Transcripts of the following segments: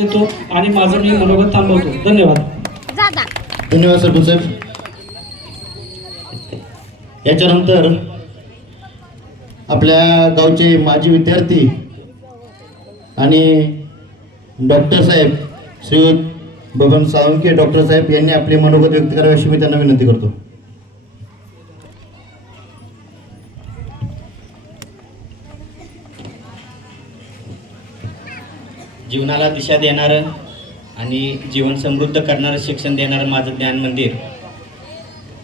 देतो आणि माझं मी मनोगत थांबवतो. धन्यवाद. धन्यवाद सरपंच साहेब याच्यानंतर आपल्या गावचे माजी विद्यार्थी आणि डॉक्टर साहेब श्रीयुत बबन साळुंके डॉक्टर साहेब यांनी आपले मनोगत व्यक्त करावे अशी मी त्यांना विनंती करतो. जीवनाला दिशा देणारं आणि जीवन समृद्ध करणारं शिक्षण देणारं माझं ज्ञान मंदिर.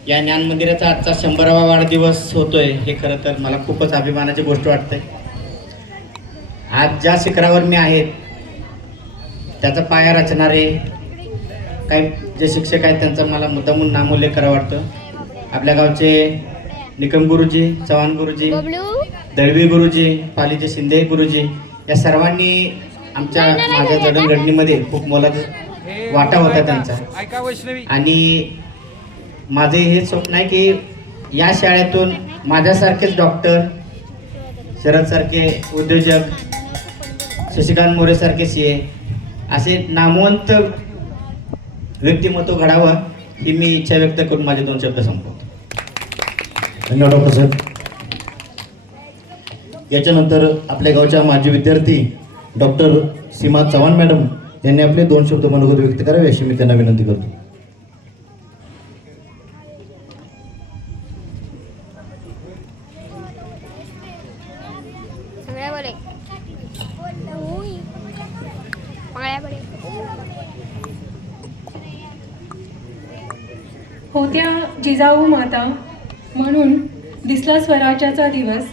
या ज्ञान मंदिराचा आजचा शंभरावा वाढदिवस होतोय हे खरं तर मला खूपच अभिमानाची गोष्ट वाटते आज ज्या शिखरावर मी आहे त्याचा पाया रचणारे काही जे शिक्षक आहेत त्यांचा मला मुद्दामून नामोल्लेख करा वाटतं. आपल्या गावचे निकम गुरुजी चव्हाण गुरुजी दळवी गुरुजी पालीचे शिंदे गुरुजी या सर्वांनी आमच्या माझ्या जडणघडणीमध्ये खूप मोलाचा वाटा होता त्यांचा. आणि माझे हे स्वप्न आहे की या शाळेतून माझ्यासारखेच डॉक्टर शरदसारखे उद्योजक शशिकांत मोरेसारखे सी ए असे नामवंत व्यक्तिमत्व घडावं ही मी इच्छा व्यक्त करून माझे दोन शब्द संपवतो. धन्यवाद डॉक्टर साहेब. याच्यानंतर आपल्या गावच्या माजी विद्यार्थी डॉक्टर सीमा चव्हाण मॅडम यांनी आपले दोन शब्द मनोगत व्यक्त करावे अशी मी त्यांना विनंती करतो. होत्या जिजाऊ माता म्हणून दिसला स्वराज्याचा दिवस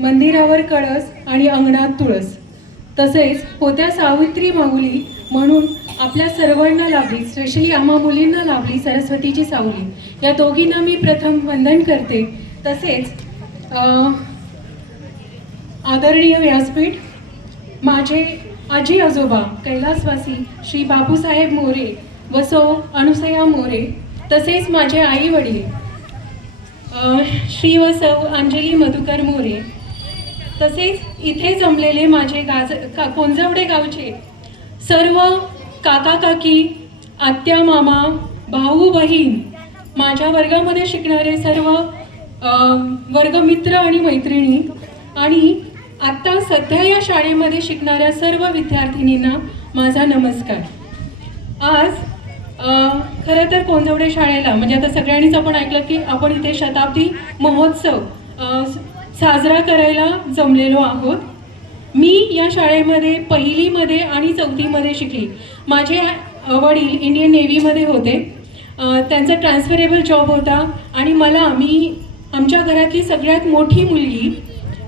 मंदिरावर कळस आणि अंगणात तुळस. तसेच होत्या सावित्री माऊली म्हणून आपल्या सर्वांना लाभली स्पेशली आम्हा मुलींना लाभली सरस्वतीची सावली. या दोघींना मी प्रथम वंदन करते. तसेच आदरणीय व्यासपीठ माझे आजी आजोबा कैलासवासी श्री बापूसाहेब मोरे व सौ अनुसया मोरे तसेच माझे आई वडील श्री व सौ अंजली मधुकर मोरे तसेच इथे जमलेले माझे गाज का कोंजवडे गावचे सर्व काका काकी आत्या मामा भाऊ बहीण माझ्या वर्गामध्ये शिकणारे सर्व वर्गमित्र आणि मैत्रिणी आणि आत्ता सध्या या शाळेमध्ये शिकणाऱ्या सर्व विद्यार्थिनींना माझा नमस्कार. आज खरं तर कोंजवडे शाळेला म्हणजे आता सगळ्यांनीच आपण ऐकलं की आपण इथे शताब्दी महोत्सव साजरा करायला जमलेलो आहोत. मी या शाळेमध्ये पहिलीमध्ये आणि चौथीमध्ये शिकली. माझे वडील इंडियन नेव्हीमध्ये होते. त्यांचा ट्रान्सफरेबल जॉब होता आणि मला मी आमच्या घरातली सगळ्यात मोठी मुलगी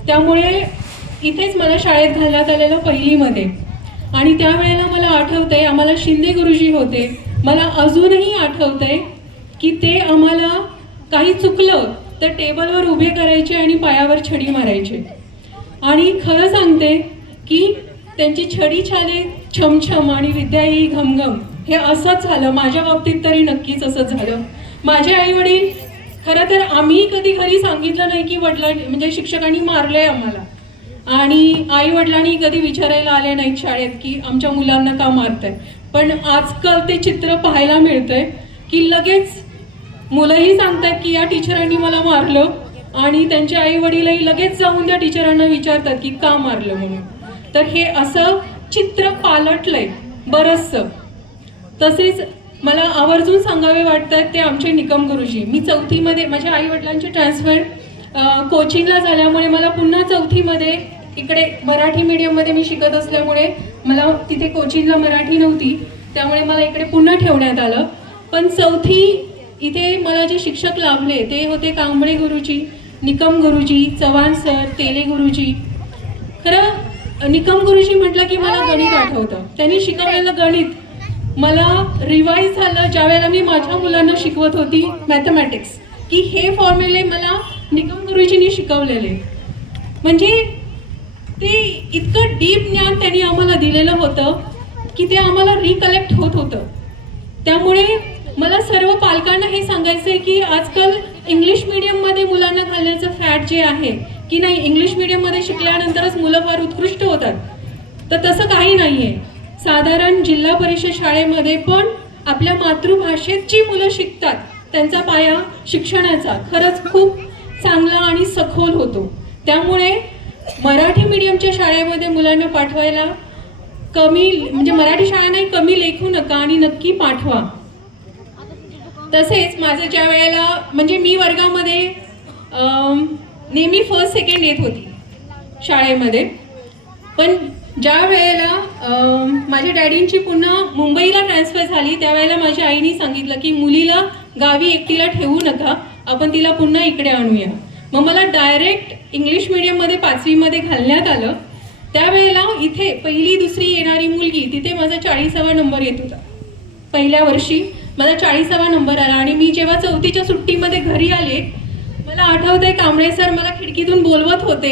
त्यामुळे इथेच मला शाळेत घालण्यात आलेलं पहिलीमध्ये. आणि त्यावेळेला मला आठवतंय आम्हाला शिंदे गुरुजी होते. मला अजूनही आठवतंय की ते आम्हाला काही चुकलं तर टेबलवर उभे करायचे आणि पायावर छडी मारायचे. आणि खरं सांगते की त्यांची छडी छाले छमछम आणि विद्या येई घमघम हे असंच झालं. माझ्या बाबतीत तरी नक्कीच असंच झालं. माझे आई वडील खरं तर आम्ही कधी घरी सांगितलं नाही की वडिलांनी म्हणजे शिक्षकांनी मारलंय आम्हाला. आणि आई वडिलांनी कधी विचारायला आले नाहीत शाळेत की आमच्या मुलांना का मारताय? पण आजकाल ते चित्र पाहायला मिळतंय की लगेच मुलंही सांगतात की या टीचरांनी मला मारलं आणि त्यांचे आई वडीलही लगेच जाऊन त्या टीचरांना विचारतात की का मारलं म्हणून. तर हे असं चित्र पालटलंय बरंचसं. तसेच मला आवर्जून सांगावे वाटतात ते आमचे निकम गुरुजी. मी चौथीमध्ये माझ्या आई वडिलांचे ट्रान्सफर कोचिंगला झाल्यामुळे मला पुन्हा चौथीमध्ये इकडे मराठी मीडियममध्ये मी शिकत असल्यामुळे मला तिथे कोचिंगला मराठी नव्हती. त्यामुळे मला इकडे पुन्हा ठेवण्यात आलं. पण चौथी इथे मला जे शिक्षक लाभले ते होते कांबळे गुरुजी निकम गुरुजी चव्हाण सर तेले गुरुजी. खरं निकम गुरुजी म्हटलं की मला गणित आठवतं. त्यांनी शिकवलेलं गणित मला रिवाईज झालं ज्या वेळेला मी माझ्या मुलांना शिकवत होती मॅथमॅटिक्स की हे फॉर्म्युले मला निकम गुरुजींनी शिकवलेले. म्हणजे ते इतकं डीप ज्ञान त्यांनी आम्हाला दिलेलं होतं की ते आम्हाला रिकलेक्ट होत होतं. त्यामुळे मला सर्व पालकांना हे सांगायचं आहे की आजकाल इंग्लिश मीडियममध्ये मुलांना घालण्याचं फॅट जे आहे की नाही इंग्लिश मीडियममध्ये शिकल्यानंतरच मुलं फार उत्कृष्ट होतात. तर तसं काही नाही आहे साधारण जिल्हा परिषद शाळेमध्ये पण आपल्या मातृभाषेत जी मुलं शिकतात त्यांचा पाया शिक्षणाचा खरंच खूप चांगला आणि सखोल होतो. त्यामुळे मराठी मीडियमच्या शाळेमध्ये मुलांना पाठवायला कमी म्हणजे मराठी शाळांनाही कमी लेखू नका आणि नक्की पाठवा. तसेच माझं ज्या वेळेला म्हणजे मी वर्गामध्ये नेहमी फर्स्ट सेकंड येत होती शाळेमध्ये. पण ज्या वेळेला माझ्या डॅडींची पुन्हा मुंबईला ट्रान्सफर झाली त्यावेळेला माझ्या आईने सांगितलं की मुलीला गावी एकटीला ठेवू नका आपण तिला पुन्हा इकडे आणूया. मग मला डायरेक्ट इंग्लिश मिडियममध्ये पाचवीमध्ये घालण्यात आलं. त्यावेळेला इथे पहिली दुसरी येणारी मुलगी तिथे माझा चाळीसावा नंबर येत होता. पहिल्या वर्षी. मला चाळीसावा नंबर आला आणि मी जेव्हा चौथीच्या सुट्टीमध्ये घरी आले मला आठवत आहे कांबळे सर मला खिडकीतून बोलवत होते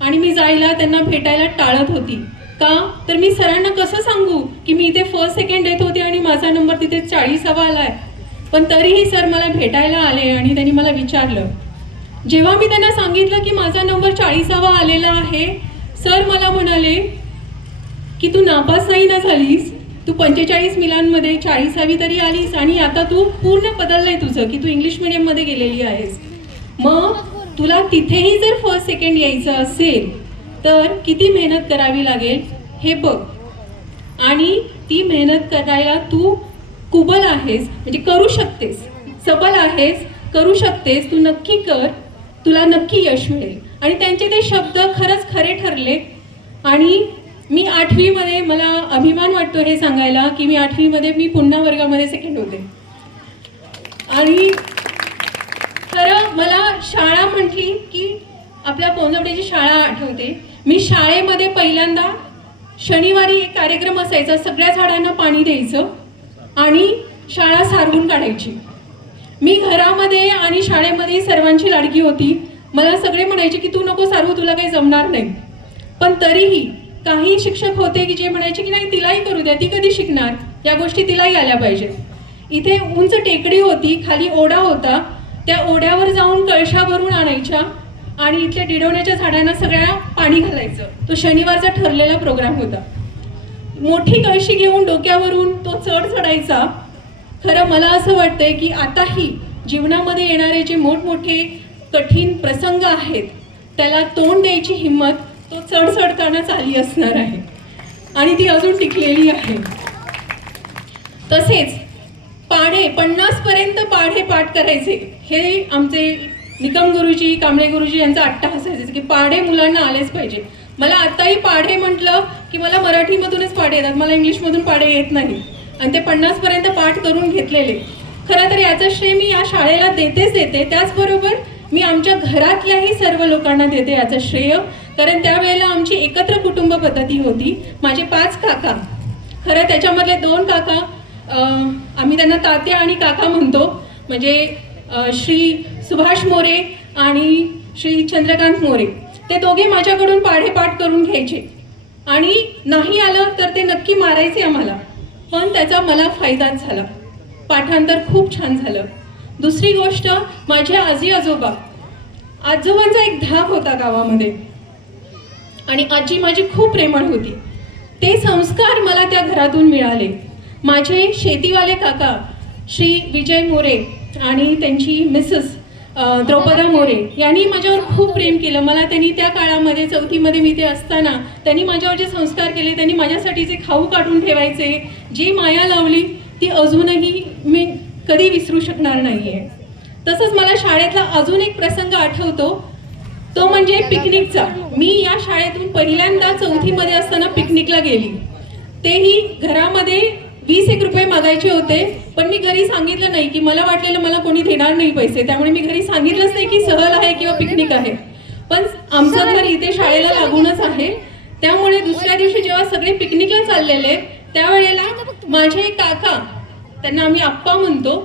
आणि मी जायला त्यांना भेटायला टाळत होती. का? तर मी सरांना कसं सांगू की मी इथे फर्स्ट सेकंड येत होते आणि माझा नंबर तिथे चाळीसावा आला आहे पण तरीही सर मला भेटायला आले आणि त्यांनी मला विचारलं. जेव्हा मी त्यांना सांगितलं की माझा नंबर चाळीसावा आलेला आहे सर मला म्हणाले की तू नापास नाही ना झालीस? तू पंचेचाळीस मिलांमध्ये चाळीसावी तरी आलीस आणि आता तू पूर्ण बदललंय तुझं की तू इंग्लिश मिडियममध्ये गेलेली आहेस. मग तुला तिथेही जर फर्स्ट सेकंड यायचं असेल तर किती मेहनत करावी लागेल हे बघ. आणि ती मेहनत करायला तू कुबल आहेस म्हणजे करू शकतेस. सबल आहेस करू शकतेस तू नक्की कर. तुला नक्की यश मिळेल. आणि त्यांचे ते शब्द खरंच खरे ठरले. आणि मी आठवीमध्ये मला अभिमान वाटतो हे सांगायला की मी आठवीमध्ये मी पुन्हा वर्गामध्ये सेकंड होते. आणि खरं मला शाळा म्हटली की आपल्या पोनवडीची शाळा आठवते. मी शाळेमध्ये पहिल्यांदा शनिवारी एक कार्यक्रम असायचा सगळ्या झाडांना पाणी द्यायचं आणि शाळा सारवून काढायची. मी घरामध्ये आणि शाळेमध्ये सर्वांची लाडकी होती. मला सगळे म्हणायचे की तू नको सारवू तुला काही जमणार नाही. पण तरीही काही शिक्षक होते की जे म्हणायचे की नाही तिलाही करू द्या ती कधी शिकणार? या गोष्टी तिलाही आल्या पाहिजेत. इथे उंच टेकडी होती खाली ओढा होता. त्या ओढ्यावर जाऊन कळशा भरून आणायच्या आणि इथल्या डिडवण्याच्या झाडांना सगळ्या पाणी घालायचं. तो शनिवारचा ठरलेला प्रोग्राम होता. मोठी कळशी घेऊन डोक्यावरून तो चढ चढायचा. खरं मला असं वाटतंय की आताही जीवनामध्ये येणारे जे मोठमोठे कठीण प्रसंग आहेत त्याला तोंड द्यायची हिंमत तो चढ चाली असणार आहे. आणि ती अजून टिकलेली आहे. तसेच पाढे पन्नास पर्यंत पाढे पाठ करायचे. हे आमचे निकम गुरुजी कांबळे गुरुजी यांचा आट्टा असायचं की पाढे मुलांना आलेच पाहिजे. मला आताही पाढे म्हटलं की मला मराठीमधूनच पाढे येतात. मला इंग्लिशमधून पाढे येत नाही. आणि ते पन्नासपर्यंत पाठ करून घेतलेले. खरं तर याचं श्रेय मी या शाळेला देतेच देते. त्याचबरोबर मी आमच्या घरातल्याही सर्व लोकांना देते याचं श्रेय. कारण त्यावेळेला आमची एकत्र कुटुंब पद्धती होती. माझे पाच काका. खरं त्याच्यामधले दोन काका आम्ही त्यांना तात्या आणि काका म्हणतो. म्हणजे श्री सुभाष मोरे आणि श्री चंद्रकांत मोरे. ते दोघे माझ्याकडून पाढेपाठ करून घ्यायचे. आणि नाही आलं तर ते नक्की मारायचे आम्हाला. पण त्याचा मला फायदाच झाला. पाठांतर खूप छान झालं. दुसरी गोष्ट माझे आजी आजोबा आजोबांचा एक धाक होता गावामध्ये. आणि आजी माझी खूप प्रेमळ होती. ते संस्कार मला त्या घरातून मिळाले. माझे शेतीवाले काका श्री विजय मोरे आणि त्यांची मिसेस द्रौपदा मोरे यांनी माझ्यावर खूप प्रेम केलं. मला त्यांनी त्या काळामध्ये चौथीमध्ये मी ते असताना त्यांनी माझ्यावर जे संस्कार केले त्यांनी माझ्यासाठी जे खाऊ काढून ठेवायचे जी माया लावली ती अजूनही मी कधी विसरू शकणार नाही आहे तसंच मला शाळेतला अजून एक प्रसंग आठवतो. तो म्हणजे पिकनिकचा. मी या शाळेतून पहिल्यांदा चौथीमध्ये असताना पिकनिकला गेली. तेही घरामध्ये वीस एक रुपये मागायचे होते पण मी घरी सांगितलं नाही की मला वाटलेलं मला कोणी देणार नाही पैसे. त्यामुळे मी घरी सांगितलंच नाही की सहल आहे किंवा पिकनिक आहे. पण आमचं घर इथे शाळेला लागूनच आहे. त्यामुळे दुसऱ्या दिवशी जेव्हा सगळे पिकनिकला चाललेले त्यावेळेला माझे काका त्यांना आम्ही आप्पा म्हणतो